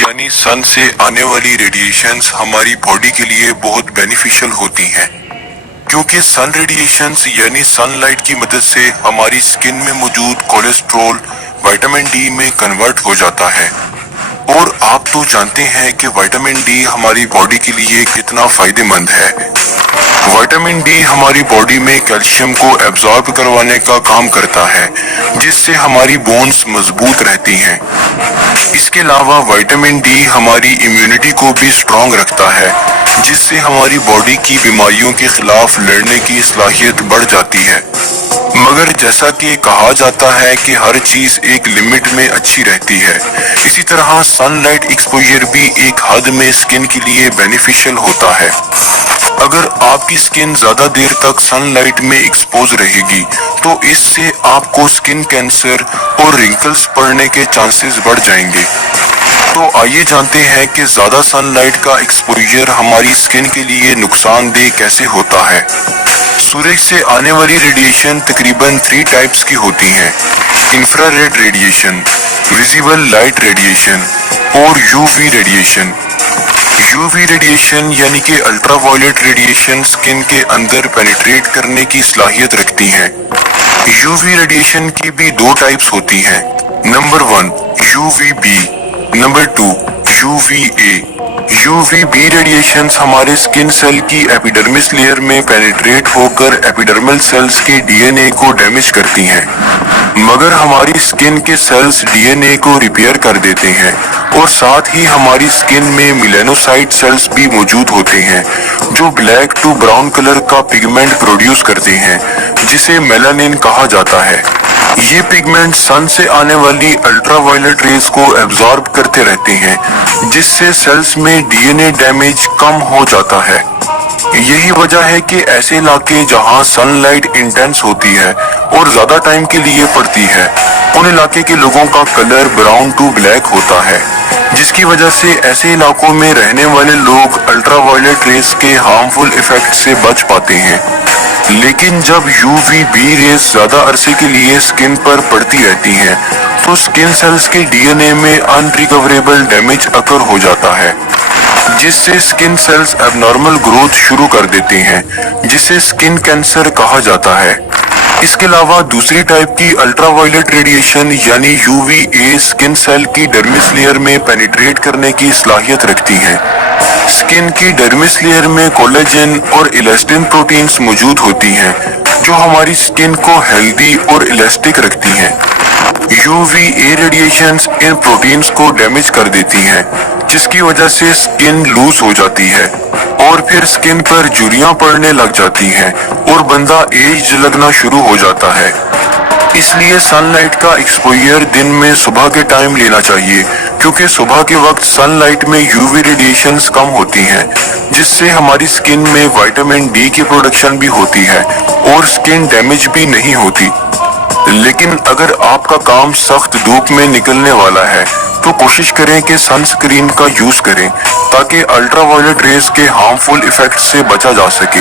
यानी सन से आने वाली रेडिएशंस हमारी बॉडी के लिए बहुत बेनिफिशियल होती हैं, क्योंकि सन रेडिएशंस यानी सनलाइट की मदद से हमारी स्किन में मौजूद कोलेस्ट्रॉल विटामिन डी में कन्वर्ट हो जाता है। और आप तो जानते हैं कि विटामिन डी हमारी बॉडी के लिए कितना फायदेमंद है। विटामिन डी हमारी बॉडी में कैल्शियम को एब्जॉर्ब करवाने का काम करता है, जिससे हमारी बोन्स मजबूत रहती हैं। इसके अलावा विटामिन डी हमारी इम्यूनिटी को भी स्ट्रॉन्ग रखता है, जिससे हमारी बॉडी की बीमारियों के खिलाफ लड़ने की सलाहियत बढ़ जाती है। मगर जैसा कि कहा जाता है कि हर चीज एक लिमिट में अच्छी रहती है, इसी तरह सनलाइट एक्सपोजर भी एक हद में स्किन के लिए बेनिफिशियल होता है। अगर आपकी स्किन ज्यादा देर तक सनलाइट में एक्सपोज रहेगी तो इससे आपको स्किन कैंसर और रिंकल्स पड़ने के चांसेस बढ़ जाएंगे। तो आइए जानते हैं कि ज्यादा सनलाइट का एक्सपोजर हमारी स्किन के लिए नुकसानदेह कैसे होता है। सूरज से आने वाली रेडिएशन तकरीबन 3 टाइप्स की होती हैं: infrared radiation, visible light radiation और यूवी रेडिएशन। यूवी रेडिएशन यानी कि अल्ट्रावायलेट रेडिएशन स्किन के अंदर पेनिट्रेट करने की सलाहियत रखती हैं। यूवी रेडिएशन की भी 2 टाइप्स होती हैं। Number 1 UVB, number 2 UVA. UVB radiations हमारे स्किन सेल की एपिडर्मिस लेयर में पेनिट्रेट होकर एपिडर्मल सेल्स के डीएनए को डैमेज करती हैं। मगर हमारी स्किन के सेल्स डीएनए को रिपेयर कर देते हैं और साथ ही हमारी स्किन में मेलानोसाइट सेल्स भी मौजूद होते हैं, जो ब्लैक टू ब्राउन कलर का पिगमेंट प्रोड्यूस करते हैं, जिसे मेलानिन कहा जाता है। ये पिगमेंट सन से आने वाली अल्ट्रावायलेट रेज को एब्जॉर्ब करते रहते हैं, जिससे सेल्स में डीएनए डैमेज कम हो जाता है। यही वजह है कि ऐसे इलाके जहां सनलाइट इंटेंस होती है और ज्यादा टाइम के लिए पड़ती है, उन इलाके के लोगों का कलर ब्राउन टू ब्लैक होता है, जिसकी वजह से ऐसे इलाकों में रहने वाले लोग अल्ट्रावायलेट रेज के हार्मफुल इफेक्ट से बच पाते हैं। लेकिन जब यूवीबी रेज ज्यादा अरसे के लिए स्किन पर पड़ती रहती हैं, तो स्किन सेल्स के डीएनए में अनरिकवरेबल डैमेज अकर हो जाता है, जिससे स्किन सेल्स एबनॉर्मल ग्रोथ शुरू कर देते हैं, जिसे स्किन कैंसर कहा जाता है। इसके अलावा दूसरी टाइप की अल्ट्रावायलेट रेडिएशन यानी यूवीए स्किन सेल की डर्मिस लेयर में पेनिट्रेट करने की सलाहियत रखती है। स्किन की डर्मिस लेयर में कोलेजन और इलास्टिन प्रोटीन्स मौजूद होती हैं, जो हमारी स्किन को हेल्दी और इलास्टिक रखती हैं। यूवीए रेडिएशंस इन प्रोटीन्स को डैमेज कर देती हैं, जिसकी वजह से स्किन लूज हो जाती है और फिर स्किन पर झुर्रियां पड़ने लग जाती हैं और बंदा एज लगना शुरू हो जाता है। इसलिए सनलाइट का एक्सपोजर दिन में सुबह के टाइम लेना चाहिए, क्योंकि सुबह के वक्त सनलाइट में यूवी रेडिएशंस कम होती हैं, जिससे हमारी स्किन में विटामिन डी की प्रोडक्शन भी होती है और स्किन डैमेज भी नहीं होती। लेकिन अगर आपका काम सख्त धूप में निकलने वाला है तो कोशिश करें कि सनस्क्रीन का यूज करें, ताकि अल्ट्रावायलेट रेज के हार्मफुल इफेक्ट से बचा जा सके।